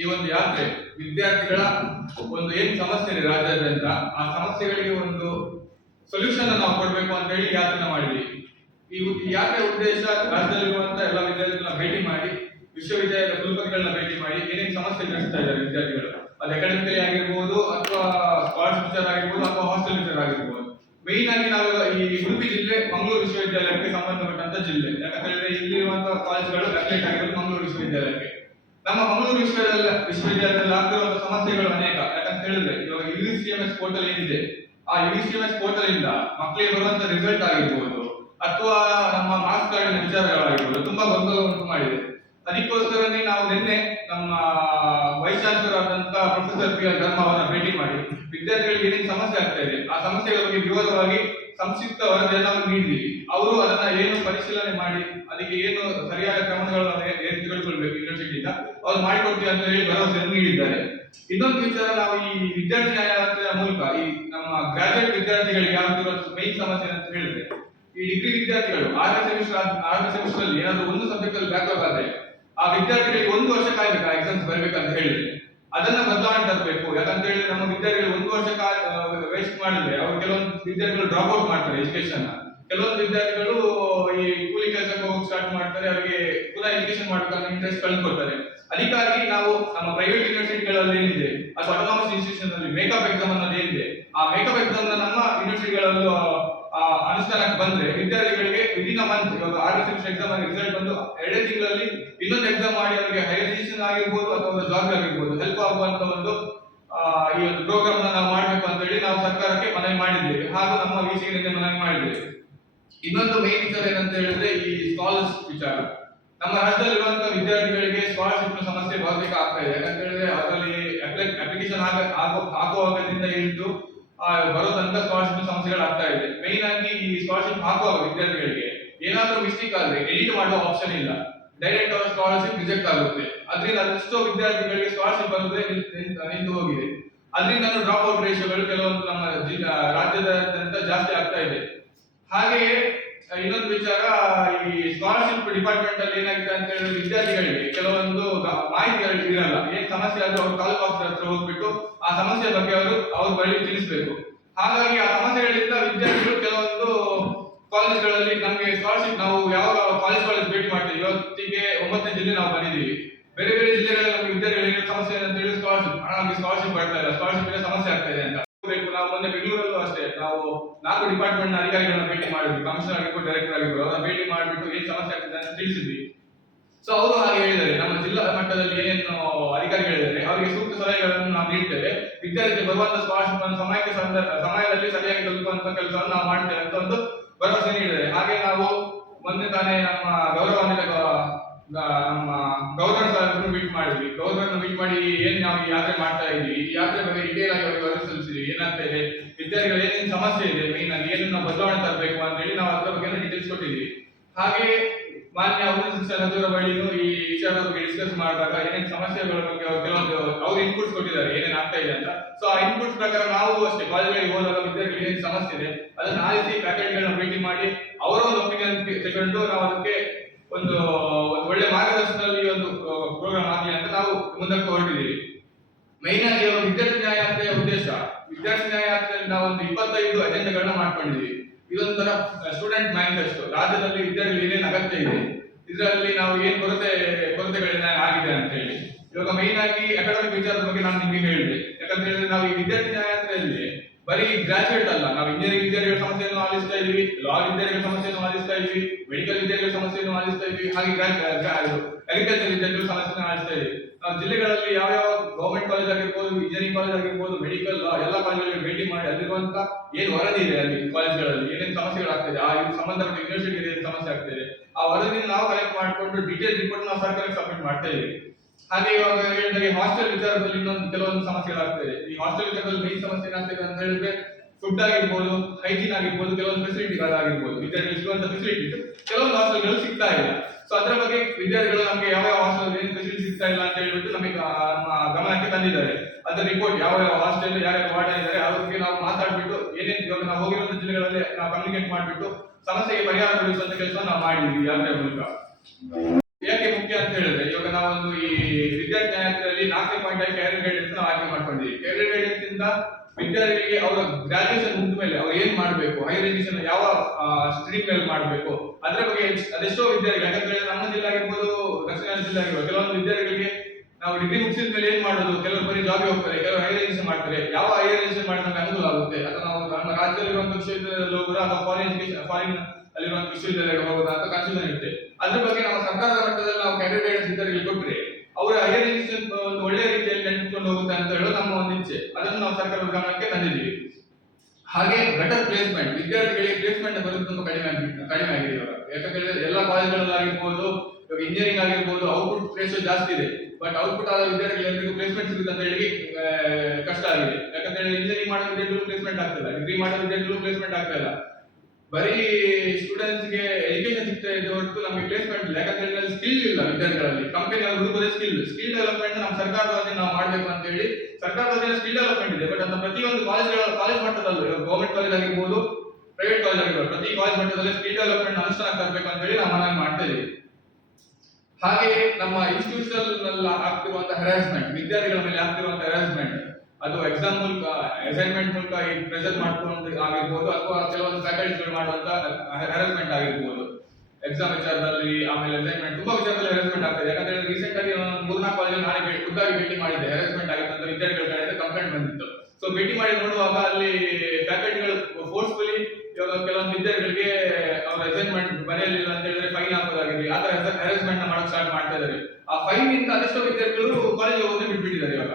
ಈ ಒಂದು ಯಾತ್ರೆ ವಿದ್ಯಾರ್ಥಿಗಳ ಒಂದು ಏನ್ ಸಮಸ್ಯೆ ಇದೆ ರಾಜ್ಯಾದ್ಯಂತ, ಆ ಸಮಸ್ಯೆಗಳಿಗೆ ಒಂದು ಸೊಲ್ಯೂಷನ್ ನಾವು ಕೊಡ್ಬೇಕು ಅಂತ ಹೇಳಿ ಯಾತ್ರೆ ಮಾಡಿದ್ವಿ. ಈ ಯಾತ್ರೆ ಉದ್ದೇಶ ರಾಜ್ಯದಲ್ಲಿರುವಂತ ಎಲ್ಲ ವಿದ್ಯಾರ್ಥಿಗಳನ್ನ ಭೇಟಿ ಮಾಡಿ, ವಿಶ್ವವಿದ್ಯಾಲಯದ ಕುಲಪತಿಗಳನ್ನ ಭೇಟಿ ಮಾಡಿ ಏನೇನು ಸಮಸ್ಯೆ ನಡೆಸ್ತಾ ಇದ್ದಾರೆ ವಿದ್ಯಾರ್ಥಿಗಳು. ಅದು ಅಕಾಡೆಮಿಕಲಿ ಆಗಿರ್ಬೋದು ಅಥವಾ ಸ್ಕಾಲರ್ಶಿಪ್ ಟೀಚರ್ ಆಗಿರ್ಬೋದು ಅಥವಾ ಹಾಸ್ಟೆಲ್ ಟೀಚರ್ ಆಗಿರ್ಬೋದು. ಮೇನ್ ಆಗಿ ನಾವು ಈ ಉಡುಪಿ ಜಿಲ್ಲೆ ಮಂಗಳೂರು ವಿಶ್ವವಿದ್ಯಾಲಯಕ್ಕೆ ಸಂಬಂಧಪಟ್ಟಂತ ಜಿಲ್ಲೆ. ಯಾಕಂತ ಹೇಳಿದ್ರೆ ಇಲ್ಲಿರುವಂತಹ ಕಾಲೇಜ್ಗಳು ಕಂಪ್ಲೀಟ್ ಆಗಿರೋದು ಮಂಗಳೂರು ವಿಶ್ವವಿದ್ಯಾಲಯಕ್ಕೆ ನಮ್ಮ ಮಂಗಳೂರು ವಿಶ್ವವಿದ್ಯಾಲಯ ವಿಶ್ವವಿದ್ಯಾಲಯದಲ್ಲಿ ಆಗ್ತಿರುವಂತಹ ಸಮಸ್ಯೆಗಳು ಅನೇಕ ಯಾಕಂತ ಹೇಳಿದ್ರೆ ಇವಾಗ U C M S portal ಏನಿದೆ? ಆ ಯು ಪೋರ್ಟಲ್ ಇಂದ ಮಕ್ಕಳಿಗೆ ಬರುವಂತ ರಿಸಲ್ಟ್ ಆಗಿರ್ಬೋದು, ಅಥವಾ ನಮ್ಮ ಮಾರ್ಕ್ಸ್ ಕಾರ್ಡಿನ ವಿಚಾರಗಳಾಗಿರ್ಬೋದು, ತುಂಬಾ ಗೊಂದಲ ಉಂಟು ಮಾಡಿದೆ. ಅದಕ್ಕೋಸ್ಕರನೇ ನಾವು ನಿನ್ನೆ ನಮ್ಮ ವೈಸ್ ಚಾನ್ಸಲರ್ ಆದಂತ ಪ್ರೊಫೆಸರ್ ಪಿ ಆರ್ ಧರ್ಮ ಅವರನ್ನ ಭೇಟಿ ಮಾಡಿ, ವಿದ್ಯಾರ್ಥಿಗಳಿಗೆ ಏನೇನು ಸಮಸ್ಯೆ ಆಗ್ತಾ ಇದೆ, ಆ ಸಮಸ್ಯೆಗಳ ಬಗ್ಗೆ ವಿವರವಾಗಿ ಸಂಕ್ಷಿಪ್ತ ವರದಿಯನ್ನು ನಾವು ನೀಡಿದ್ದೀವಿ ಅವರು ಅದನ್ನ ಏನು ಪರಿಶೀಲನೆ ಮಾಡಿ, ಅದಕ್ಕೆ ಏನು ಸರಿಯಾದ ಕ್ರಮಗಳನ್ನು ಏನು ತೆಗೆದುಕೊಳ್ಬೇಕು ಯೂನಿವರ್ಸಿಟಿಯಿಂದ ಅವ್ರು ಮಾಡಿಕೊಡ್ತೀವಿ ಅಂತ ಹೇಳಿ ಭರವಸೆಯನ್ನು ನೀಡಿದ್ದಾರೆ. ಇನ್ನೊಂದು ವಿಚಾರ ನಾವು ಈ ವಿದ್ಯಾರ್ಥಿ ನ್ಯಾಯಾಲಯದ ಮೂಲಕ, ಈ ನಮ್ಮ ಗ್ರಾಜುಯೇಟ್ ವಿದ್ಯಾರ್ಥಿಗಳಿಗೆ ಯಾವ್ದಿರೋ ಮೈನ್ ಸಮಸ್ಯೆ ಅಂತ ಹೇಳಿದ್ರೆ, ಈ ಡಿಗ್ರಿ ವಿದ್ಯಾರ್ಥಿಗಳು, ಆರನೇ ಸೆಮಿಸ್ಟರ್ ಆರನೇ ಸೆಮಿಸ್ಟರ್ ಅಲ್ಲಿ ಏನಾದ್ರು ಒಂದು ಸಬ್ಜೆಕ್ಟ್ ಅಲ್ಲಿ ಬ್ಯಾಕ್ಲಾಗ್ ಆದ್ರೆ, ಆ ವಿದ್ಯಾರ್ಥಿಗಳಿಗೆ ಒಂದು ವರ್ಷ ಕಾಯ್ಬೇಕು, ಆ ಎಕ್ಸಾಮ್ಸ್ ಬರ್ಬೇಕಂತ ಹೇಳಿದ್ರೆ, ಅದನ್ನ ಬದಲಾವಣೆ ತರಬೇಕು. ಯಾಕಂತ ಹೇಳಿದ್ರೆ ನಮ್ಮ ವಿದ್ಯಾರ್ಥಿಗಳು ಒಂದು ವರ್ಷ ವೇಸ್ಟ್ ಮಾಡಿದ್ರೆ, ಅವ್ರು ಕೆಲವೊಂದು ವಿದ್ಯಾರ್ಥಿಗಳು ಡ್ರಾಪ್ ಔಟ್ ಮಾಡ್ತಾರೆ ಎಜುಕೇಶನ್ ಕೆಲವೊಂದು ವಿದ್ಯಾರ್ಥಿಗಳು ಈ ಕೂಲಿ ಕೆಲಸಕ್ಕೆ ಹೋಗಿ ಸ್ಟಾರ್ಟ್ ಮಾಡ್ತಾರೆ, ಅವರಿಗೆ ಪುನಃ ಎಜುಕೇಶನ್ ಮಾಡ್ಬೇಕಂತ ಇಂಟ್ರೆಸ್ಟ್ ಕಳ್ಕೊಳ್ತಾರೆ. ಅದಕ್ಕಾಗಿ ನಾವು ನಮ್ಮ ಪ್ರೈವೇಟ್ ಯೂನಿವರ್ಸಿಟಿಗಳಲ್ಲಿ ಏನಿದೆ, ಅಥವಾ ಅಟೋನಮಸ್ ಇನ್ಸ್ಟಿಟ್ಯೂಷನ್ ಅಲ್ಲಿ ಮೇಕಪ್ ಎಕ್ಸಾಮ್ ಅನ್ನೋದು ಏನಿದೆ ಆ ಮೇಕಪ್ ಎಕ್ಸಾಮ್ ನಮ್ಮ ಯೂನಿವರ್ಸಿಟಿಗಳಲ್ಲೂ ಅನುಷ್ಠಾನಕ್ಕೆ ಬಂದ್ರೆ ವಿದ್ಯಾರ್ಥಿಗಳಿಗೆ ವಿದಿನ್ ಮಂತ್ ಇವಾಗ ಆರನೇ ಸೆಮಿಸ್ಟರ್ ಎಕ್ಸಾಮ್ ಆಗಿ ರಿಸಲ್ಟ್ ಬಂದು ಎರಡೇ ತಿಂಗಳಲ್ಲಿ ಇನ್ನೊಂದು ಎಕ್ಸಾಮ್ ಮಾಡಿ ಅವರಿಗೆ ಹೈಯರ್ ಎಜುಕೇಶನ್ ಆಗಿರ್ಬೋದು ಅಥವಾ ಜಾಬ್ ಆಗಿರ್ಬೋದು ಹೆಲ್ಪ್ ಆಗುವಂತ ಒಂದು ಈ ಒಂದು ಪ್ರೋಗ್ರಾಮ್ ನಾವು ಮಾಡಬೇಕು ಅಂತ ಹೇಳಿ ನಾವು ಸರ್ಕಾರಕ್ಕೆ ಮನವಿ ಮಾಡಿದ್ದೇವೆ. ಹಾಗೂ ನಮ್ಮ ವಿಸಿ ಮನವಿ ಮಾಡಿದ್ದೇವೆ. ಇನ್ನೊಂದು ಮೇನ್ ವಿಚಾರ ಏನಂತ ಹೇಳಿದ್ರೆ ಈ ಸ್ಕಾಲರ್ಸ್ ವಿಚಾರ. ನಮ್ಮ ರಾಜ್ಯದಲ್ಲಿರುವಂತಹ ವಿದ್ಯಾರ್ಥಿಗಳಿಗೆ ಸ್ಕಾಲರ್ಶಿಪ್ ಸಮಸ್ಯೆ ಬಹುತೇಕ ಆಗ್ತಾ ಇದೆ. ಯಾಕಂತ ಹೇಳಿದ್ರೆ ಅದರಲ್ಲಿ ಅಪ್ಲಿಕೇಶನ್ ಹಾಕುವಾಗದಿಂದ ಹಿಡಿದು ಬರೋ ತನಕ ಸ್ಕಾಲರ್ಶಿಪ್ ಸಮಸ್ಯೆಗಳು ಆಗ್ತಾ ಇದೆ. ಮೈನ್ ಆಗಿ ಈ ಸ್ಕಾಲರ್ಶಿಪ್ ಹಾಕುವಾಗ ವಿದ್ಯಾರ್ಥಿಗಳಿಗೆ ಏನಾದ್ರೂ ಮಿಸ್ಟೇಕ್ ಆದ್ರೆ ಎಡಿಟ್ ಮಾಡುವ ಆಪ್ಷನ್ ಇಲ್ಲ. ಡೈರೆಕ್ಟ್ ಅವರ ಸ್ಕಾಲರ್ಶಿಪ್ ರಿಜೆಕ್ಟ್ ಆಗುತ್ತೆ. ಅದರಿಂದ ಅದೆಷ್ಟೋ ವಿದ್ಯಾರ್ಥಿಗಳಿಗೆ ಸ್ಕಾಲರ್ಶಿಪ್ ಬಂದ್ರೆ ನಿಂತು ಹೋಗಿದೆ. ಅದರಿಂದ ಡ್ರಾಪ್ ಔಟ್ ರೇಷಿಯೋಗಳು ಕೆಲವೊಂದು ನಮ್ಮ ಜಿಲ್ಲಾ, ರಾಜ್ಯದಾದ್ಯಂತ ಜಾಸ್ತಿ ಆಗ್ತಾ ಇದೆ. ಹಾಗೆಯೇ ಇನ್ನೊಂದು ವಿಚಾರ, ಈ ಸ್ಕಾಲರ್ಶಿಪ್ ಡಿಪಾರ್ಟ್ಮೆಂಟ್ ಅಲ್ಲಿ ಏನಾಗಿದೆ ಅಂತ ಹೇಳಿದ್ರೆ ವಿದ್ಯಾರ್ಥಿಗಳಿಗೆ ಕೆಲವೊಂದು ಮಾಹಿತಿಗಳು ಇರಲ್ಲ. ಏನ್ ಸಮಸ್ಯೆ ಆದ್ರೂ ಅವ್ರು ತಾಲೂಕು ಆಫೀಸರ್ ಹತ್ರ ಹೋಗ್ಬಿಟ್ಟು ಆ ಸಮಸ್ಯೆ ಬಗ್ಗೆ ಅವರು, ಅವ್ರ ಬಳಿ ತಿಳಿಸ್ಬೇಕು. ಹಾಗಾಗಿ ಆ ಸಮಸ್ಯೆಗಳಿಂದ ವಿದ್ಯಾರ್ಥಿಗಳು ಕೆಲವೊಂದು ಕಾಲೇಜ್ಗಳಲ್ಲಿ ನಮಗೆ ಸ್ಕಾಲರ್ಶಿಪ್ ನಾವು ಯಾವಾಗ ಕಾಲೇಜ್ ಕಾಲೇಜ್ ಭೇಟಿ ಮಾಡ್ತೀವಿ. ಇವತ್ತಿಗೆ ಒಂಬತ್ತನೇ ಜಿಲ್ಲೆ ನಾವು ಬಂದಿದ್ದೀವಿ. ಬೇರೆ ಬೇರೆ ಜಿಲ್ಲೆಗಳಲ್ಲಿ ನಮಗೆ ವಿದ್ಯಾರ್ಥಿಗಳಿಗೆ ಸಮಸ್ಯೆ ಅಂತ ಹೇಳಿ ಸ್ಕಾಲರ್ಶಿಪ್ ನಮಗೆ ಸ್ಕಾಲರ್ಶಿಪ್ ಬರ್ತಾ ಇಲ್ಲ. ಸ್ಕಾಲರ್ಶಿಪ್ ಸಮಸ್ಯೆ ಆಗ್ತಾ ಇದೆ ಅಂತ ಬೇಕು ನಾವು ಮೊನ್ನೆ ಬೆಂಗಳೂರಲ್ಲೂ ಅಷ್ಟೇ ನಾವು ನಾಲ್ಕು ಡಿಪಾರ್ಟ್ಮೆಂಟ್ ಅಧಿಕಾರಿಗಳನ್ನ ಭೇಟಿ ಮಾಡಿದ್ವಿ ಕಮಿಷನರ್ ಆಗಿರ್ಬೋದು ಡೈರೆಕ್ಟರ್ ಆಗಿರ್ಬೋದು, ಅವರನ್ನ ಭೇಟಿ ಮಾಡಿಬಿಟ್ಟು ಏನು ಸಮಸ್ಯೆ ಆಗ್ತದೆ ಅಂತ ತಿಳಿಸಿದ್ವಿ. ಸೊ ಅವರು ಹಾಗೆ ಹೇಳಿದ್ದಾರೆ. ನಮ್ಮ ಜಿಲ್ಲಾ ಮಟ್ಟದಲ್ಲಿ ಏನೇನು ಅಧಿಕಾರಿಗಳಿದ್ದಾರೆ ಅವರಿಗೆ ಸೂಕ್ತ ಸಲಹೆಗಳನ್ನು ನಾವು ನೀಡ್ತೇವೆ. ವಿದ್ಯಾರ್ಥಿ ಬರುವಂತ ಸ್ಕಾಲರ್ಶಿಪ್ ಸಮಯಕ್ಕೆ ಸಮಯದಲ್ಲಿ ಸರಿಯಾಗಿ ತಲುಪುವಂತ ಕೆಲಸವನ್ನು ನಾವು ಮಾಡ್ತೇವೆ ಅಂತ ಒಂದು ಭರವಸೆ ನೀಡಿದ್ದಾರೆ. ಹಾಗೆ ನಾವು ಮೊನ್ನೆ ತಾನೇ ನಮ್ಮ ಗೌರವಾನ್ವಿತ ನಮ್ಮ ಗವರ್ನರ್ ಸಾಹೇಬ್ರನ್ನು ಮೀಟ್ ಮಾಡಿದ್ವಿ. ಗವರ್ನರ್ ಮೀಟ್ ಮಾಡಿ ಏನ್ ನಾವು ಯಾತ್ರೆ ಮಾಡ್ತಾ ಇದ್ವಿ? ಈ ಯಾತ್ರೆ ಬಗ್ಗೆ ಡೀಟೇಲ್ ಆಗಿ ಅವರಿಗೆ ವರದಿ ಸಲ್ಲಿಸಿದ್ವಿ. ಏನಾಗ್ತಾ ಇದೆ? ವಿದ್ಯಾರ್ಥಿಗಳು ಏನೇನು ಸಮಸ್ಯೆ ಇದೆ? ಮೇನ್ ಆಗಿ ಏನನ್ನ ಬದಲಾವಣೆ ತರಬೇಕು ಅಂತ ಹೇಳಿ ನಾವು ಅದ್ರ ಬಗ್ಗೆ ಡೀಟೇಲ್ಸ್ ಕೊಟ್ಟಿದ್ವಿ. ಹಾಗೆ ಮಾನ್ಯ ಅವರು ಶಿಕ್ಷಣ ಸಚಿವರ ಬಳಿನೂ ಈ ವಿಚಾರದ ಬಗ್ಗೆ ಡಿಸ್ಕಸ್ ಮಾಡಿದಾಗ ಏನೇನು ಸಮಸ್ಯೆಗಳ ಬಗ್ಗೆ ಕೆಲವೊಂದು ಅವ್ರು ಇನ್ಪುಟ್ಸ್ ಕೊಟ್ಟಿದ್ದಾರೆ. ಏನೇನು ಆಗ್ತಾ ಇದೆ ಅಂತ. ಸೊ ಆ ಇನ್ಪುಟ್ಸ್ ಪ್ರಕಾರ ನಾವು ಅಷ್ಟೇ ಕಾಲೇಜ್ಗಳಿಗೆ ಹೋದಾಗ ವಿದ್ಯಾರ್ಥಿಗಳಿಗೆ ಏನೇನು ಸಮಸ್ಯೆ ಇದೆ, ಅದನ್ನ ಆಲಿಸಿ ಫ್ಯಾಕಲ್ಟಿಗಳನ್ನ ಭೇಟಿ ಮಾಡಿ ಅವರ ಒಂದು ಒಪಿನಿಯನ್ ತಗೊಂಡು ನಾವು ಅದಕ್ಕೆ ಒಂದು ಒಳ್ಳೆ ಮಾರ್ಗದರ್ಶನದಲ್ಲಿ ಒಂದು ಪ್ರೋಗ್ರಾಮ್ ಆಗಲಿ ಅಂತ ನಾವು ಮುಂದಕ್ಕೆ ಹೊರಟಿದ್ದೀವಿ. ಮೈನ್ ಆಗಿ ವಿದ್ಯಾರ್ಥಿ ನ್ಯಾಯಾಲಯ ಉದ್ದೇಶ, ವಿದ್ಯಾರ್ಥಿ ನ್ಯಾಯಾಲಯದಲ್ಲಿ ನಾವು ಒಂದು ಇಪ್ಪತ್ತೈದು ಅಜೆಂಡಾಗಳನ್ನ ಮಾಡ್ಕೊಂಡಿದ್ದೀವಿ. ಇದೊಂಥರ ಸ್ಟೂಡೆಂಟ್ ಮ್ಯಾನಿಫೆಸ್ಟೋ ರಾಜ್ಯದಲ್ಲಿ ವಿದ್ಯಾರ್ಥಿಗಳು ಏನೇನು ಅಗತ್ಯ ಇದೆ, ಇದರಲ್ಲಿ ನಾವು ಏನ್ ಕೊರತೆ, ಕೊರತೆಗಳಿಂದ ಆಗಿದೆ ಅಂತ ಹೇಳಿ. ಇವಾಗ ಮೈನ್ ಆಗಿ ಅಕಾಡೆಮಿಕ್ ವಿಚಾರದ ಬಗ್ಗೆ ನಾನು ನಿಮಗೆ ಹೇಳಿದೆ. ಯಾಕಂತ ಹೇಳಿದ್ರೆ ನಾವು ಈ ವಿದ್ಯಾರ್ಥಿ ನ್ಯಾಯಾಲಯದಲ್ಲಿ ಬರೀ ಗ್ರಾಜುಯೇಟ್ ಅಲ್ಲ, ನಾವು ಇಂಜಿನಿಯರಿಂಗ್ ವಿದ್ಯಾರ್ಥಿಗಳ ಸಮಸ್ಯೆಯನ್ನು ಆಲಿಸ್ತಾ ಇದ್ವಿ ಲಾ ವಿದ್ಯಾರ್ಥಿಗಳ ಸಮಸ್ಯೆಯನ್ನು ಆಲಿಸ್ತಾ ಇದ್ವಿ ಮೆಡಿಕಲ್ ವಿದ್ಯಾರ್ಥಿಗಳ ಸಮಸ್ಯೆಯನ್ನು ಆಲಿಸ್ತಾ ಇದ್ವಿ, ಹಾಗೆ ಅಗ್ರಿಕಲ್ಚರ್ ವಿದ್ಯಾರ್ಥಿಗಳ ಸಮಸ್ಯೆಯನ್ನು ಆಲಿಸ್ತಾ ಇದ್ವಿ. ನಾವು ಜಿಲ್ಲೆಗಳಲ್ಲಿ ಯಾವ ಯಾವ ಗೌರ್ಮೆಂಟ್ ಕಾಲೇಜ್ ಆಗಿರ್ಬೋದು ಇಂಜಿನಿಯರಿಂಗ್ ಕಾಲೇಜ್ ಆಗಿರ್ಬೋದು ಮೆಡಿಕಲ್ ಎಲ್ಲ ಕಾಲೇಜುಗಳಿಗೆ ಭೇಟಿ ಮಾಡಿ ಅಲ್ಲಿರುವಂತ ಏನು ವರದಿ ಇದೆ ಅಲ್ಲಿ ಕಾಲೇಜ್ಗಳಲ್ಲಿ ಏನೇನು ಸಮಸ್ಯೆಗಳಾಗ್ತಿದೆ, ಆ ಸಂಬಂಧಪಟ್ಟ ಯೂನಿವರ್ಸಿಟಿ ಏನೇನು ಸಮಸ್ಯೆ ಆಗ್ತಿದೆ, ಆ ವರದಿಯನ್ನು ನಾವು ಕಲೆಕ್ಟ್ ಮಾಡಿಕೊಂಡು ಡೀಟೇಲ್ ರಿಪೋರ್ಟ್ ನಾವು ಸರ್ಕಾರಕ್ಕೆ ಸಬ್ಮಿಟ್ ಮಾಡ್ತಾ ಇದೀವಿ. ಹಾಗೆ ಇವಾಗ ಹೇಳಿದ್ರೆ ಹಾಸ್ಟೆಲ್ ವಿಚಾರದಲ್ಲಿ ಇನ್ನೊಂದು ಕೆಲವೊಂದು ಸಮಸ್ಯೆಗಳಾಗ್ತಿದೆ. ಈ ಹಾಸ್ಟೆಲ್ ವಿಚಾರದಲ್ಲಿ ಮೇನ್ ಸಮಸ್ಯೆ ಏನಾಗ್ತಿದೆ ಅಂತ ಹೇಳಿದ್ರೆ ಫುಡ್ ಆಗಿರ್ಬೋದು ಹೈಜೀನ್ ಆಗಿರ್ಬೋದು, ಕೆಲವೊಂದು ಫೆಸಿಲಿಟಿಗಳಾಗಿರ್ಬೋದು ವಿದ್ಯಾರ್ಥಿಗಳು ಸಿಗುವಂತ ಫೆಸಿಲಿಟೀಸ್ ಕೆಲವೊಂದು ಹಾಸ್ಟೆಲ್ಗಳು ಸಿಗ್ತಾ ಇಲ್ಲ. ಸೊ ಅದರ ಬಗ್ಗೆ ವಿದ್ಯಾರ್ಥಿಗಳು ನಮಗೆ ಯಾವ ಯಾವ ಹಾಸ್ಟೆಲ್ ಏನು ಫೆಸಿಲಿಟಿ ಸಿಗ್ತಾ ಇಲ್ಲ ಅಂತ ಹೇಳ್ಬಿಟ್ಟು ನಮಗೆ ಗಮನಕ್ಕೆ ತಂದಿದ್ದಾರೆ. ಅದರ ರಿಪೋರ್ಟ್ ಯಾವ ಯಾವ ಹಾಸ್ಟೆಲ್ ಯಾವ ವಾರ್ಡ್ ಇದ್ದಾರೆ ಅವ್ರ ಬಗ್ಗೆ ನಾವು ಮಾತಾಡ್ಬಿಟ್ಟು, ಏನೇನು ಇವಾಗ ನಾವು ಹೋಗಿರುವಂತ ಜಿಲ್ಲೆಗಳಲ್ಲಿ ನಾವು ಕಮ್ಯುನಿಕೇಟ್ ಮಾಡಿಬಿಟ್ಟು, ಸಮಸ್ಯೆಗೆ ಪರಿಹಾರ ಕೊಡಿಸುವಂತ ಕೆಲಸ ನಾವು ಮಾಡಿದ್ವಿ ಯಾರ ಮೂಲಕ ಆಗಿ ಕ್ಯಾರಿಯರ್ ಗೈಡೆನ್ಸ್ ಆಯ್ಕೆ ಮಾಡ್ಕೊಂಡಿದ್ದೀವಿ ಕ್ಯಾರಿಯರ್ ಇಂದ ವಿದ್ಯಾರ್ಥಿಗಳಿಗೆ ಅವರ ಗ್ರಾಜುಯೇಷನ್ ಮುಗಿದ ಮೇಲೆ ಅವ್ರು ಏನ್ ಮಾಡಬೇಕು ಹೈಯರ್ ಎಜುಕೇಶನ್ ಯಾವ ಸ್ಟ್ರೀಮ್ ಮೇಲೆ ಮಾಡಬೇಕು, ಅದ್ರ ಬಗ್ಗೆ ಅದೆಷ್ಟೋ ವಿದ್ಯಾರ್ಥಿಗಳು, ಯಾಕಂದ್ರೆ ನಮ್ಮ ಜಿಲ್ಲೆ ಆಗಿರ್ಬೋದು ದಕ್ಷಿಣ ಜಿಲ್ಲೆ ಆಗಿರ್ಬೋದು ಕೆಲವೊಂದು ವಿದ್ಯಾರ್ಥಿಗಳಿಗೆ ನಾವು ಡಿಗ್ರಿ ಮುಗಿಸಿದ ಮೇಲೆ ಏನ್ ಮಾಡೋದು, ಕೆಲವರು ಬರೀ ಜಾಬ್ಗೆ ಹೋಗ್ತಾರೆ, ಕೆಲವರು ಹೈಯರ್ ಎಜುಕೇಶನ್ ಮಾಡ್ತಾರೆ. ಯಾವ ಹೈಯರ್ ಎಜುಕೇಶನ್ ಮಾಡಿದ್ರೆ ನಮ್ಗೆ ಅನುಕೂಲ ಆಗುತ್ತೆ. ಅಥವಾ ನಾವು ನಮ್ಮ ಒಂದು ವಿಶ್ವವಿದ್ಯಾಲಯದಲ್ಲಿ ಹೋಗೋದಾ, ಅಥವಾ ಫಾರಿನ್ ಎಜುಕೇಶನ್ ಫಾರಿನ್ ಅಲ್ಲಿರುವಂತಹ ವಿಶ್ವವಿದ್ಯಾಲಯಕ್ಕೆ ಹೋಗೋದಾ ಅಂತ ಕನ್ಫ್ಯೂಷನ್ ಇರುತ್ತೆ. ಅದ್ರ ಬಗ್ಗೆ ನಾವು ಸರ್ಕಾರದ ಮಟ್ಟದಲ್ಲಿ ನಾವು ಕ್ಯಾಂಡಿಡೇಟ್ ವಿದ್ಯಾರ್ಥಿಗಳಿಗೆ ಕೊಟ್ರೆ ಅವರ ಹೈಯರ್ ಎಜುಕೇಶನ್ ಒಂದು ಒಳ್ಳೆಯ ರೀತಿಯಲ್ಲಿ ನಡೆದುಕೊಂಡು ಹೋಗುತ್ತೆ ಅಂತ ಹೇಳೋದು ನಮ್ಮ ಒಂದು ಇಚ್ಛೆ ಅದನ್ನು ನಾವು ಸರ್ಕಾರದ ಗಮನಕ್ಕೆ ತಂದಿದ್ದೀವಿ ಹಾಗೆ ಬೆಟರ್ ಪ್ಲೇಸ್ಮೆಂಟ್ ವಿದ್ಯಾರ್ಥಿಗಳಿಗೆ ಪ್ಲೇಸ್ಮೆಂಟ್ ಬರೋದು ತುಂಬಾ ಕಡಿಮೆ ಆಗಿದೆ ಕಡಿಮೆ ಆಗಿದೆ ಇವಾಗ. ಯಾಕಂದ್ರೆ ಎಲ್ಲ ಕಾಲೇಜ್ಗಳಲ್ಲಾಗಿರ್ಬೋದು, ಇವಾಗ ಇಂಜಿನಿಯರಿಂಗ್ ಆಗಿರ್ಬೋದು ಔಟ್ಪುಟ್ ಪ್ಲೇಸ್ ಜಾಸ್ತಿ ಇದೆ. ಬಟ್ ಔಟ್ಪುಟ್ ಆದ ವಿದ್ಯಾರ್ಥಿಗಳಿಗೆ ಪ್ಲೇಸ್ಮೆಂಟ್ ಸಿಗುತ್ತೆ ಅಂತ ಹೇಳಿ ಕಷ್ಟ ಆಗಿದೆ. ಯಾಕಂದ್ರೆ ಇಂಜಿನಿಯರಿಂಗ್ ಮಾಡೋ ವಿದ್ಯಾರ್ಥಿಗಳು ಪ್ಲೇಸ್ಮೆಂಟ್ ಆಗ್ತಿಲ್ಲ. ಡಿಗ್ರಿ ಮಾಡೋ ವಿದ್ಯಾರ್ಥಿಗಳು ಪ್ಲೇಸ್ಮೆಂಟ್ ಆಗ್ತಾ ಬರೀ ಸ್ಟೂಡೆಂಟ್ಸ್ಗೆ ಎಜುಕೇಶನ್ ಸಿಗ್ತಾ ಇದೆ ಹೊರತು ನಮಗೆ ಪ್ಲೇಸ್ಮೆಂಟ್ ಇಲ್ಲ. ಯಾಕಂದ್ರೆ ಸ್ಕಿಲ್ ಇಲ್ಲ ವಿದ್ಯಾರ್ಥಿಗಳಲ್ಲಿ. ಕಂಪನಿ ಹುಡುಗರ ಸ್ಕಿಲ್ ಸ್ಕಿಲ್ ಡೆವಲಪ್ಮೆಂಟ್ ನಮ್ಮ ಸರ್ಕಾರದ ವತಿಯಿಂದ ನಾವು ಮಾಡಬೇಕು ಅಂತ ಹೇಳಿ ಸರ್ಕಾರದ ಸ್ಕಿಲ್ ಡೆವಲಪ್ಮೆಂಟ್ ಇದೆ ಬಟ್ ಅಂತ ಪ್ರತಿಯೊಂದು ಕಾಲೇಜ್ಗಳ ಕಾಲೇಜ್ ಮಟ್ಟದಲ್ಲೂ ಗೌರ್ಮೆಂಟ್ ಕಾಲೇಜ್ ಆಗಿರ್ಬೋದು ಪ್ರೈವೇಟ್ ಕಾಲೇಜ್ ಆಗಿರ್ಬೋದು, ಪ್ರತಿ ಕಾಲೇಜ್ ಮಟ್ಟದಲ್ಲಿ ಸ್ಕಿಲ್ ಡೆವಲಪ್ಮೆಂಟ್ ಅನುಷ್ಠಾನ ತರಬೇಕು ಅಂತ ಹೇಳಿ ನಾವು ಮನವಿ ಮಾಡ್ತಾ ಇದ್ದೀವಿ ಹಾಗೆ ನಮ್ಮ ಇನ್ಸ್ಟಿಟ್ಯೂಷನ್ ಆಗ್ತಿರುವಂತಹ ಹರಾಸ್ಮೆಂಟ್ ವಿದ್ಯಾರ್ಥಿಗಳ ಮೇಲೆ ಆಗ್ತಿರುವಂತಹ ಹರಾಸ್ಮೆಂಟ್ ಅದು ಎಕ್ಸಾಮ್ ಮೂಲಕ ಅಸೈನ್ಮೆಂಟ್ ಮೂಲಕ ಈ ಪ್ರೆಸೆಂಟ್ ಮಾಡ್ಕೊಂಡು ಆಗಿರ್ಬೋದು, ಅಥವಾ ಕೆಲವೊಂದು ಫ್ಯಾಕಲ್ಟಿಗಳು ಮಾಡುವಂತ ಹರಾಸ್ಮೆಂಟ್ ಆಗಿರ್ಬೋದು. ಎಕ್ಸಾಮ್ ವಿಚಾರದಲ್ಲಿ, ಆಮೇಲೆ ಅಸೈನ್ಮೆಂಟ್ ತುಂಬಾ ವಿಚಾರದಲ್ಲಿ ಹರಾಸ್ಮೆಂಟ್ ಆಗ್ತದೆ ಯಾಕಂದ್ರೆ ರೀಸೆಂಟ್ ಆಗಿ ಮೂರ್ನಾಲ್ಕು ಕಾಲೇಜ್ ನಾನೇ ಖುದ್ದಾಗಿ ಭೇಟಿ ಮಾಡಿದ್ದೆ. ಹರಾಸ್ಮೆಂಟ್ ಆಗಿತ್ತು. ಅಂತ ವಿದ್ಯಾರ್ಥಿಗಳ ಕಡೆಯಿಂದ ಕಂಪ್ಲೇಂಟ್ ಬಂದಿತ್ತು. ಸೊ ಭೇಟಿ ಮಾಡಿ ನೋಡುವಾಗ ಅಲ್ಲಿ ಫ್ಯಾಕಲ್ಟಿಗಳು ಫೋರ್ಸ್ಫುಲಿ ಇವಾಗ ಕೆಲವೊಂದು ವಿದ್ಯಾರ್ಥಿಗಳಿಗೆ ಅವ್ರ ಅಸೈನ್ಮೆಂಟ್ ಬರೆಯಲಿಲ್ಲ ಅಂತ ಹೇಳಿದ್ರೆ ಫೈನ್ ಹಾಕೋದಾಗಿರ್ಲಿ. ಆ ತರ ಹರಾಸ್ಮೆಂಟ್ನ ಮಾಡಕ್ ಸ್ಟಾರ್ಟ್ ಮಾಡ್ತಾ ಇದ್ದಾರೆ ಆ ಫೈನ್ ಇಂದ ಅದೆಷ್ಟೋ ವಿದ್ಯಾರ್ಥಿಗಳು ಕಾಲೇಜ್ ಹೋಗೋದೇ ಬಿಟ್ಬಿಟ್ಟಿದ್ದಾರೆ ಇವಾಗ.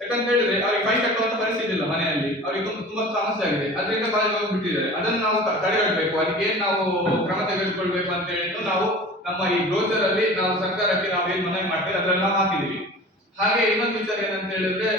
ಯಾಕಂತ ಹೇಳಿದ್ರೆ ಅವ್ರಿಗೆ ಫೈನ್ ಕಟ್ಟುವಂತ ಪರಿಸ್ಥಿತಿ ಇಲ್ಲ ಮನೆಯಲ್ಲಿ. ಅವ್ರಿಗೆ ತುಂಬ ಸಮಸ್ಯೆ ಆಗಿದೆ. ಅದರಿಂದ ಕಾಲೇಜ್ ಹೋಗಿ ಬಿಟ್ಟಿದ್ದಾರೆ. ಅದನ್ನ ನಾವು ತಡೆಗಟ್ಟಬೇಕು. ಅದಕ್ಕೆ ನಾವು ಕ್ರಮ ತೆಗೆದುಕೊಳ್ಬೇಕು ಅಂತ ಹೇಳಿದ್ದು ನಾವು ನಮ್ಮ ಈ ಬ್ರೋಚರ್ ಅಲ್ಲಿ ನಾವು ಸರ್ಕಾರಕ್ಕೆ ನಾವು ಏನ್ ಮನವಿ ಮಾಡ್ತೀವಿ, ಅದರೆಲ್ಲ ಹಾಕಿದೀವಿ ಹಾಗೆ ಇನ್ನೊಂದು ವಿಚಾರ ಏನಂತ ಹೇಳಿದ್ರೆ,